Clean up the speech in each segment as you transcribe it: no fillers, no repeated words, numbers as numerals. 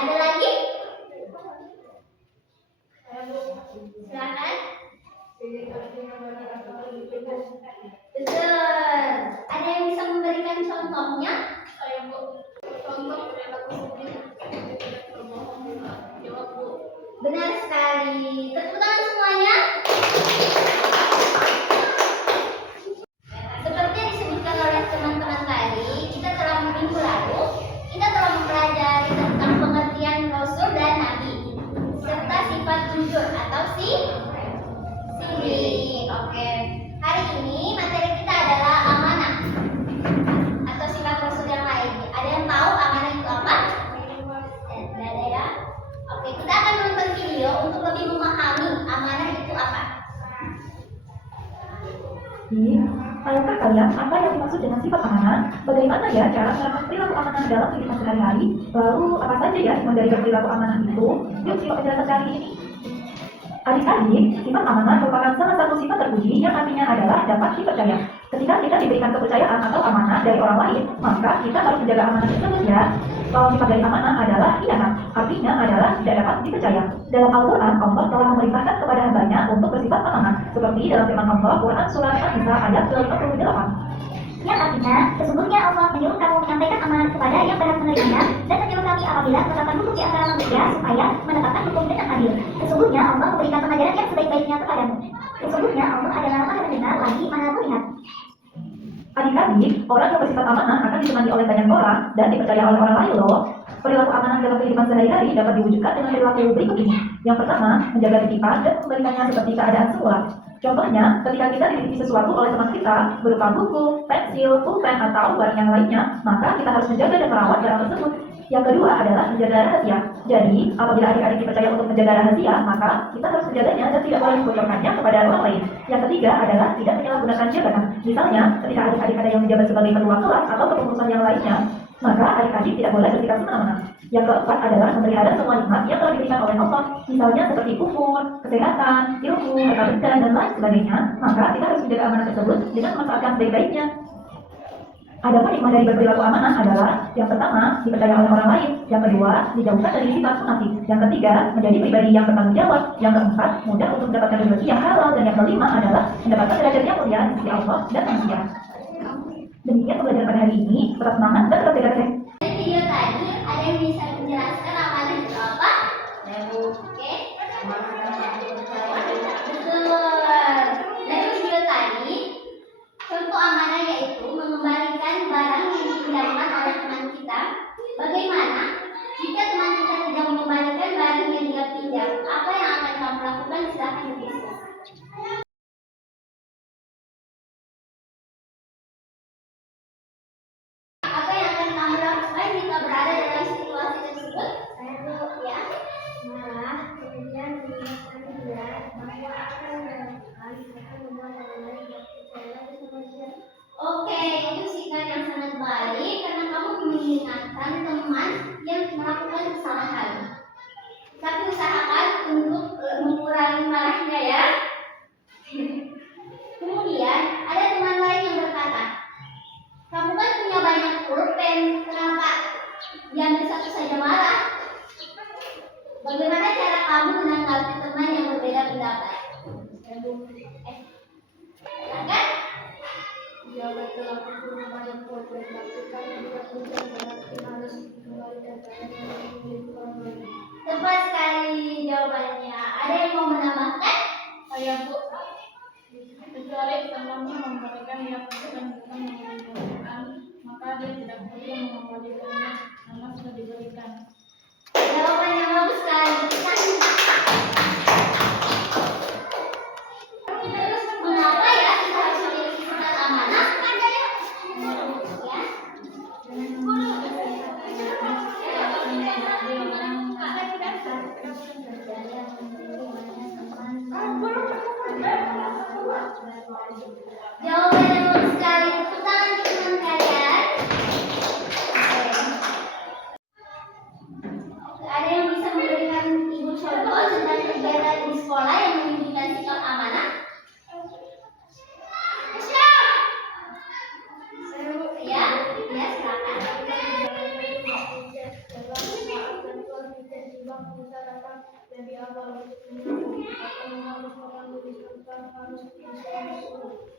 Ada lagi? Silakan. Betul. Ada yang bisa memberikan contohnya? Saya Bu. Contoh perilaku publik tidak berbohong. Jawab Bu. Benar sekali. Tepuk tangan semuanya. Seperti yang disebutkan oleh teman-teman tadi, kita telah minggu lalu kita telah mempelajari tentang pengertian Rasul dan Nabi serta sifat jujur atau sidik. Oke. Hari ini materi kita adalah amanah atau sifat Rasul yang lain. Ada yang tahu amanah itu apa? Tidak ada ya. Oke, kita akan menonton video untuk lebih memahami amanah itu apa. Tahukah kalian apa yang dimaksud dengan sifat amanah? Bagaimana ya cara menerapkan perilaku amanah dalam kehidupan sehari-hari? Lalu apa saja ya yang dari perilaku amanah itu? Yuk simak penjelasan kali ini. Adik-adik, sifat amanah merupakan salah satu sifat terpuji yang artinya adalah dapat dipercaya. Ketika kita diberikan kepercayaan atau amanah dari orang lain, maka kita harus menjaga amanah tersebut ya. Kalau sifat dari amanah adalah khianat, artinya adalah tidak dapat dipercaya. Dalam Al-Quran, Allah telah memerintahkan kepada hambanya untuk bersifat amanah, seperti dalam firman Allah, Quran Surah An-Nisa ayat 28. Yang artinya, sesungguhnya Allah menyuruh kamu menyampaikan amanah kepada yang berhak menerimanya dan menyuruh kami apabila menetapkan hukum di antara manusia supaya menetapkan hukum dengan adil. Sesungguhnya Allah memberikan pengajaran yang sebaik-baiknya kepadamu. Sesungguhnya Allah adalah maha mendengar lagi maha melihat. Adik-adik, orang yang bersifat amanah akan disenangi oleh banyak orang dan dipercaya oleh orang lain loh. Perilaku amanah dalam kehidupan sehari-hari dapat diwujudkan dengan perilaku berikut ini. Yang pertama, menjaga titipan dan memberikannya seperti keadaan semula. Contohnya, ketika kita dititipi sesuatu oleh teman kita, berupa buku, pensil, pulpen, atau barang yang lainnya, maka kita harus menjaga dan merawat barang tersebut. Yang kedua adalah menjaga rahasia. Jadi, apabila adik-adik dipercaya untuk menjaga rahasia, maka kita harus menjaganya dan tidak boleh membocorkannya kepada orang lain. Yang ketiga adalah tidak menyalahgunakan jabatan. Misalnya, ketika adik-adik ada yang menjabat sebagai ketua kelas atau kepengurusan yang lainnya, maka adik-adik tidak boleh bersikap semena-mena. Yang keempat adalah memelihara semua nikmat yang telah diberikan oleh Allah, misalnya seperti umur, kesehatan, ilmu, harta benda, dan lain sebagainya. Maka kita harus menjaga amanah tersebut dengan memanfaatkan sebaik-baiknya. Adapun hikmah dari berperilaku amanah adalah yang pertama, dipercaya oleh orang lain. Yang kedua, dijauhkan dari sifat munafik. Yang ketiga, menjadi pribadi yang bertanggung jawab. Yang keempat, mudah untuk mendapatkan rezeki yang halal. Dan yang kelima adalah mendapatkan derajat yang mulia di sisi Allah dan manusia. Demikian pembelajaran pada hari ini. Tetap semangat dan tetap jaga kesehatan. Dari video tadi, ada yang bisa menjelaskan amanah itu apa? Oke. Betul. Dari video tadi, contoh amanah yaitu mengembalikan barang yang dipinjamkan oleh teman kita. Bagaimana jika teman kita tidak mengembalikan barang yang dia pinjam? Apa yang akan kamu lakukan? Silakan berdiskusi. Apa yang akan kamu lakukan jika berada dalam situasi tersebut? Ya. Malah kemudian mengingatkan dia bahwa akan melakukan akan membuat orang lain percaya sama dia. Oke, itu sikap yang sangat baik karena kamu mengingatkan teman yang melakukan kesalahan. Tapi usahakan untuk mengurangi marahnya ya. Kemudian ada teman lain yang berkata, kamu kan punya banyak pulpen, kenapa diambil satu saja marah? Bagaimana cara kamu menanggapi teman yang berbeda pendapat? Silakan. Dia berlaku punya banyak pulpen, tapi kan dia punya berarti harus kembalikan barang yang dimiliki orang lain. Tepat sekali jawabannya. Ada yang mau menambahkan? Saya Bu. Kecuali temannya memberikan dia dan bukan mengembalikan, maka dia tidak perlu mengembalikannya karena sudah diberikan. Jawaban yang bagus sekali. Terus mengapa ya kita harus memiliki sifat amanah? Jawaban yang bagus sekali. Tepuk tangan untuk teman kalian. berjuang masyarakat dari awal untuk menyambung atau harus melalui serta harus disuruh.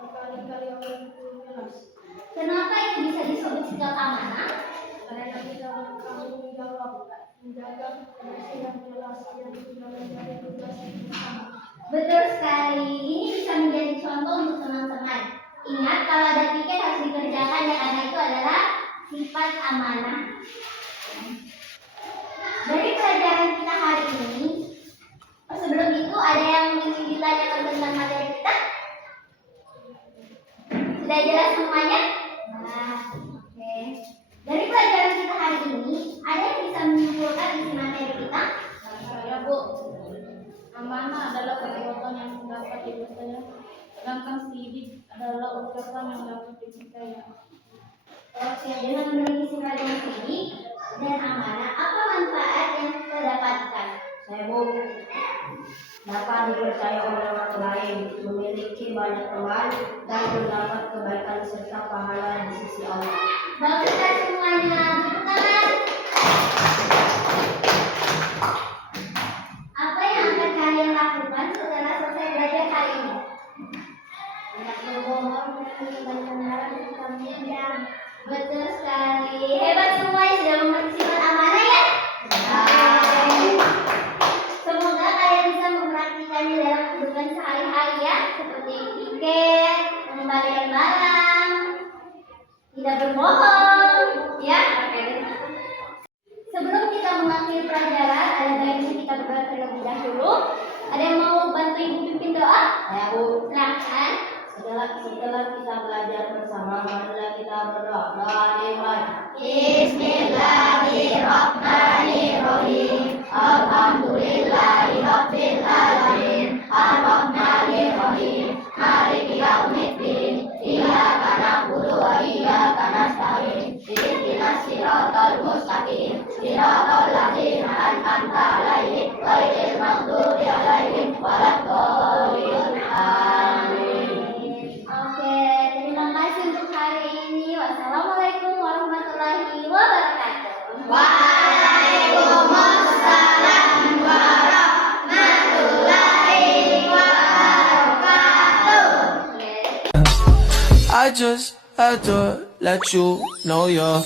Berkali-kali oleh guru kelas. Kenapa itu bisa disebut sikap amanah? Karena kita bertanggung jawab menjaga kebersihan kelas yang sudah menjadi tugas bersama. Betul sekali. Ini bisa menjadi contoh untuk teman-teman. Ingat kalau ada piket harus dikerjakan ya, karena itu adalah sifat amanah. Dari pelajaran kita hari ini, sebelum itu ada yang ingin ditanyakan tentang materi kita? Sudah jelas semuanya? Nah, oke. Dari pelajaran kita hari ini, ada yang bisa menyimpulkan isi materi kita? Saya Bu, amanah adalah perbuatan yang dapat dipercaya, sedangkan sidik adalah ucapan yang dapat dipercaya. Oke, dengan memiliki sifat yang tinggi dan amanah, apa manfaat yang kita dapatkan? Saya Bu, dapat dipercaya oleh orang lain, memiliki banyak teman, dan mendapat kebaikan serta pahala di sisi Allah. Bagus kan semuanya? Tepuk tangan. Apa yang akan kalian lakukan setelah selesai belajar hari ini? Banyak berbohong dan kebenaran kami yang Betul sekali. Hebat semuanya sudah mengerti sifat amanah ya? Semoga kalian bisa mempraktikannya dalam kehidupan sehari-hari ya, seperti piket, mengembalikan barang, tidak berbohong, ya. Sebelum kita mengakhiri pelajaran, ada baiknya kita berdoa terlebih dahulu. Ada yang mau bantu Ibu pimpin doa? Saya Bu, Silakan. setelah kita belajar bersama, marilah kita berdoa. Doa dimulai. Bismillahirrahmanirrahim. Alhamdulillahirabbil alamin. Arrahmanirrahim. Maliki yaumiddin. Iyyaka na'budu wa iyyaka nasta'in. Ihdinas siratal mustaqim. Siratal ladzina an'amta 'alaihim ghairil maghdubi 'alaihim waladdallin. Amin. Oke, terima kasih untuk hari ini. Wassalamualaikum warahmatullahi wabarakatuh. Waalaikumsalam warahmatullahi wabarakatuh. I just had to let you know you're